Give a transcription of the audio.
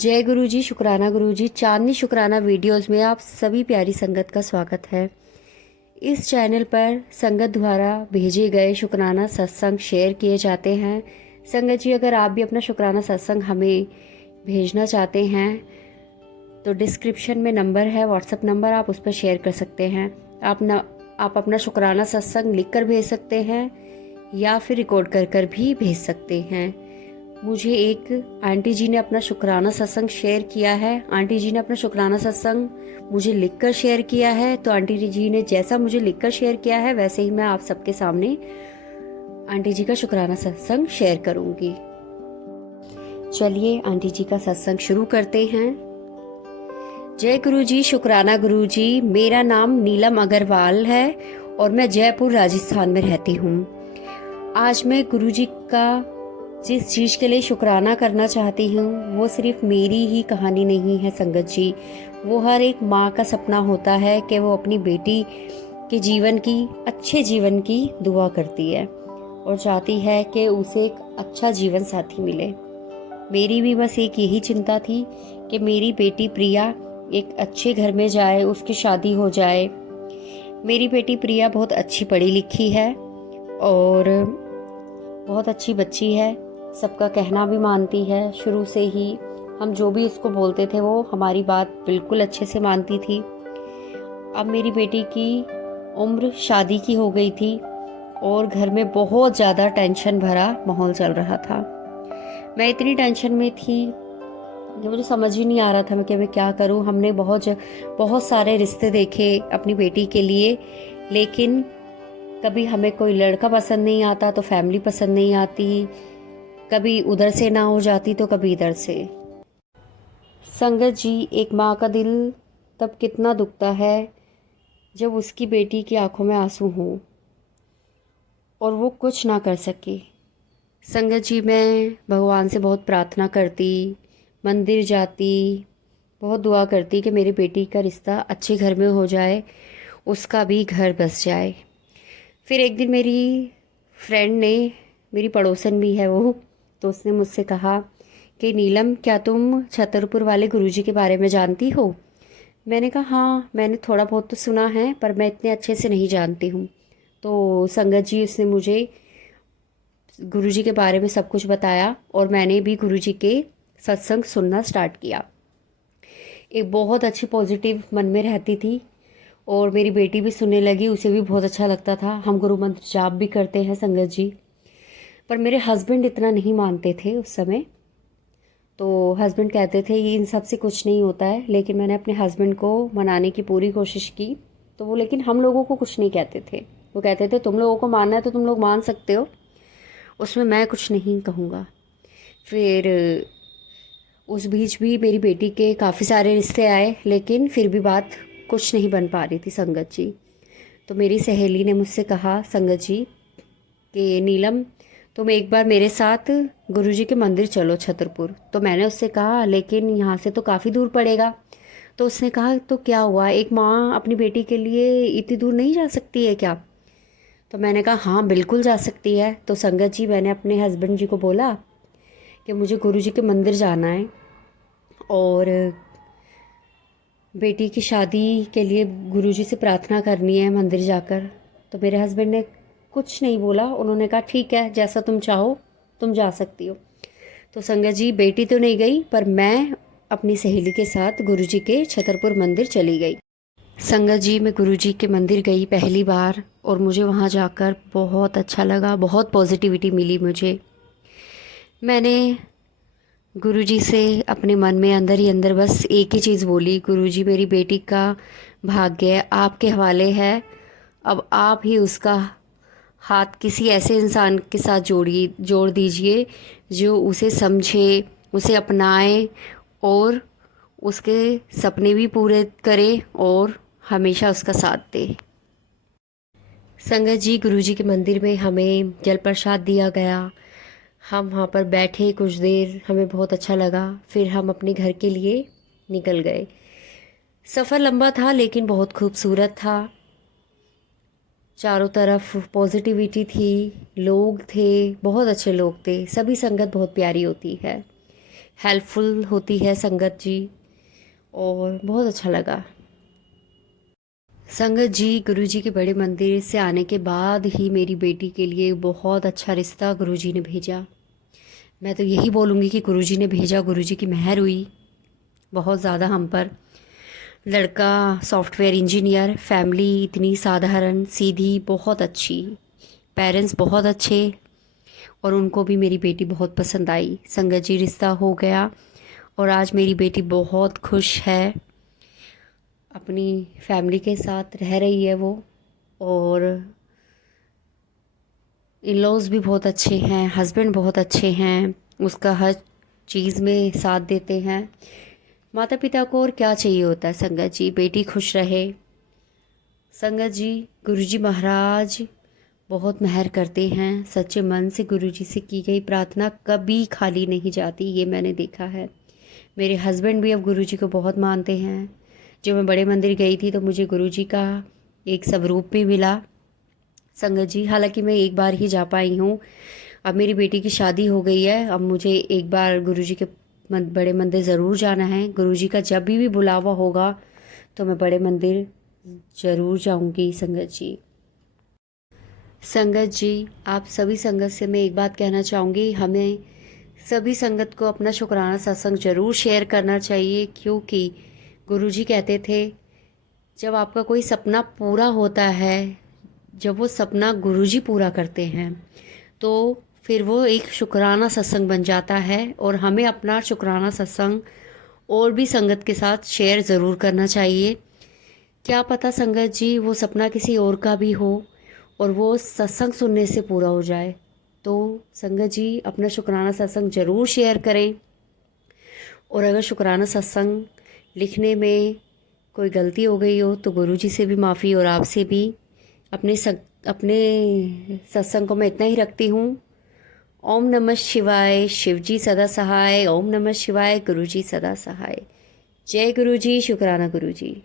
जय गुरु जी, शुक्राना गुरु जी। चांदनी शुक्राना वीडियोस में आप सभी प्यारी संगत का स्वागत है। इस चैनल पर संगत द्वारा भेजे गए शुक्राना सत्संग शेयर किए जाते हैं। संगत जी, अगर आप भी अपना शुक्राना सत्संग हमें भेजना चाहते हैं तो डिस्क्रिप्शन में नंबर है, व्हाट्सएप नंबर, आप उस पर शेयर कर सकते हैं। आप अपना शुक्राना सत्संग लिख कर भेज सकते हैं या फिर रिकॉर्ड कर कर भी भेज सकते हैं। मुझे एक आंटी जी ने अपना शुक्राना सत्संग शेयर किया है। आंटी जी ने अपना शुक्राना सत्संग मुझे लिखकर शेयर किया है। तो आंटी जी ने जैसा मुझे लिखकर शेयर किया है वैसे ही मैं आप सबके सामने आंटी जी का शुक्राना सत्संग शेयर करूंगी। चलिए आंटी जी का सत्संग शुरू करते हैं। जय गुरु जी, शुक्राना गुरु जी। मेरा नाम नीलम अग्रवाल है और मैं जयपुर राजस्थान में रहती हूँ। आज मैं गुरु जी का जिस चीज़ के लिए शुक्राना करना चाहती हूँ वो सिर्फ मेरी ही कहानी नहीं है संगत जी। वो हर एक माँ का सपना होता है कि वो अपनी बेटी के जीवन की, अच्छे जीवन की दुआ करती है और चाहती है कि उसे एक अच्छा जीवन साथी मिले। मेरी भी बस एक यही चिंता थी कि मेरी बेटी प्रिया एक अच्छे घर में जाए, उसकी शादी हो जाए। मेरी बेटी प्रिया बहुत अच्छी पढ़ी लिखी है और बहुत अच्छी बच्ची है, सबका कहना भी मानती है। शुरू से ही हम जो भी उसको बोलते थे वो हमारी बात बिल्कुल अच्छे से मानती थी। अब मेरी बेटी की उम्र शादी की हो गई थी और घर में बहुत ज़्यादा टेंशन भरा माहौल चल रहा था। मैं इतनी टेंशन में थी कि मुझे समझ ही नहीं आ रहा था कि मैं क्या करूं। हमने बहुत सारे रिश्ते देखे अपनी बेटी के लिए, लेकिन कभी हमें कोई लड़का पसंद नहीं आता तो फैमिली पसंद नहीं आती, कभी उधर से ना हो जाती तो कभी इधर से। संगत जी, एक माँ का दिल तब कितना दुखता है जब उसकी बेटी की आंखों में आंसू हों और वो कुछ ना कर सके। संगत जी, मैं भगवान से बहुत प्रार्थना करती, मंदिर जाती, बहुत दुआ करती कि मेरी बेटी का रिश्ता अच्छे घर में हो जाए, उसका भी घर बस जाए। फिर एक दिन मेरी फ्रेंड ने, मेरी पड़ोसन भी है वो, तो उसने मुझसे कहा कि नीलम, क्या तुम छतरपुर वाले गुरुजी के बारे में जानती हो? मैंने कहा हाँ, मैंने थोड़ा बहुत तो सुना है पर मैं इतने अच्छे से नहीं जानती हूँ। तो संगत जी, उसने मुझे गुरुजी के बारे में सब कुछ बताया और मैंने भी गुरुजी के सत्संग सुनना स्टार्ट किया। एक बहुत अच्छी पॉजिटिव मन में रहती थी और मेरी बेटी भी सुनने लगी, उसे भी बहुत अच्छा लगता था। हम गुरु मंत्र जाप भी करते हैं संगत जी। पर मेरे हस्बैंड इतना नहीं मानते थे उस समय। तो हस्बैंड कहते थे ये इन सब से कुछ नहीं होता है, लेकिन मैंने अपने हस्बैंड को मनाने की पूरी कोशिश की तो वो, लेकिन हम लोगों को कुछ नहीं कहते थे। वो कहते थे तुम लोगों को मानना है तो तुम लोग मान सकते हो, उसमें मैं कुछ नहीं कहूँगा। फिर उस बीच भी मेरी बेटी के काफ़ी सारे रिश्ते आए, लेकिन फिर भी बात कुछ नहीं बन पा रही थी संगत जी। तो मेरी सहेली ने मुझसे कहा संगत जी कि नीलम, तुम एक बार मेरे साथ गुरुजी के मंदिर चलो छतरपुर। तो मैंने उससे कहा लेकिन यहाँ से तो काफ़ी दूर पड़ेगा। तो उसने कहा तो क्या हुआ, एक माँ अपनी बेटी के लिए इतनी दूर नहीं जा सकती है क्या? तो मैंने कहा हाँ बिल्कुल जा सकती है। तो संगत जी, मैंने अपने हस्बैंड जी को बोला कि मुझे गुरुजी के मंदिर जाना है और बेटी की शादी के लिए गुरुजी से प्रार्थना करनी है मंदिर जाकर। तो मेरे हस्बैंड ने कुछ नहीं बोला, उन्होंने कहा ठीक है, जैसा तुम चाहो तुम जा सकती हो। तो संगत जी, बेटी तो नहीं गई पर मैं अपनी सहेली के साथ गुरुजी के छतरपुर मंदिर चली गई। संगत जी, मैं गुरुजी के मंदिर गई पहली बार और मुझे वहाँ जाकर बहुत अच्छा लगा, बहुत पॉजिटिविटी मिली मुझे। मैंने गुरुजी से अपने मन में अंदर ही अंदर बस एक ही चीज़ बोली, गुरुजी मेरी बेटी का भाग्य आपके हवाले है। अब आप ही उसका हाथ किसी ऐसे इंसान के साथ जोड़ दीजिए जो उसे समझे, उसे अपनाए और उसके सपने भी पूरे करे और हमेशा उसका साथ दे। संगत जी, गुरुजी के मंदिर में हमें जल प्रसाद दिया गया। हम वहाँ पर बैठे कुछ देर, हमें बहुत अच्छा लगा। फिर हम अपने घर के लिए निकल गए। सफ़र लंबा था लेकिन बहुत खूबसूरत था। चारों तरफ पॉजिटिविटी थी, लोग थे, बहुत अच्छे लोग थे। सभी संगत बहुत प्यारी होती है। हेल्पफुल होती है संगत जी, और बहुत अच्छा लगा। संगत जी, गुरुजी के बड़े मंदिर से आने के बाद ही मेरी बेटी के लिए बहुत अच्छा रिश्ता गुरुजी ने भेजा। मैं तो यही बोलूँगी कि गुरुजी ने भेजा, गुरुजी की मेहर हुई बहुत ज़्यादा हम पर। लड़का सॉफ्टवेयर इंजीनियर, फैमिली इतनी साधारण सीधी बहुत अच्छी, पेरेंट्स बहुत अच्छे, और उनको भी मेरी बेटी बहुत पसंद आई। संगत जी, रिश्ता हो गया और आज मेरी बेटी बहुत खुश है, अपनी फैमिली के साथ रह रही है वो। और इन लॉज भी बहुत अच्छे हैं, हस्बैंड बहुत अच्छे हैं, उसका हर चीज़ में साथ देते हैं। माता पिता को और क्या चाहिए होता है संगत जी, बेटी खुश रहे। संगत जी, गुरुजी महाराज बहुत मेहर करते हैं, सच्चे मन से गुरुजी से की गई प्रार्थना कभी खाली नहीं जाती, ये मैंने देखा है। मेरे हस्बैंड भी अब गुरुजी को बहुत मानते हैं। जब मैं बड़े मंदिर गई थी तो मुझे गुरुजी का एक स्वरूप भी मिला संगत जी। हालांकि मैं एक बार ही जा पाई हूँ, अब मेरी बेटी की शादी हो गई है, अब मुझे एक बार गुरुजी के बड़े मंदिर ज़रूर जाना है। गुरुजी का जब भी बुलावा होगा तो मैं बड़े मंदिर ज़रूर जाऊंगी संगत जी। संगत जी, आप सभी संगत से मैं एक बात कहना चाहूँगी, हमें सभी संगत को अपना शुक्राना सत्संग ज़रूर शेयर करना चाहिए, क्योंकि गुरुजी कहते थे जब आपका कोई सपना पूरा होता है, जब वो सपना गुरुजी पूरा करते हैं, तो फिर वो एक शुक्राना सत्संग बन जाता है। और हमें अपना शुक्राना सत्संग और भी संगत के साथ शेयर ज़रूर करना चाहिए। क्या पता संगत जी, वो सपना किसी और का भी हो और वो सत्संग सुनने से पूरा हो जाए। तो संगत जी, अपना शुक्राना सत्संग ज़रूर शेयर करें। और अगर शुक्राना सत्संग लिखने में कोई गलती हो गई हो तो गुरुजी से भी माफ़ी, और आपसे भी। अपने सत्संग को मैं इतना ही रखती हूँ। ओम नमः शिवाय, शिवजी सदा सहाय। ओम नमः शिवाय, गुरुजी सदा सहाय। जय गुरुजी, शुक्राना गुरुजी।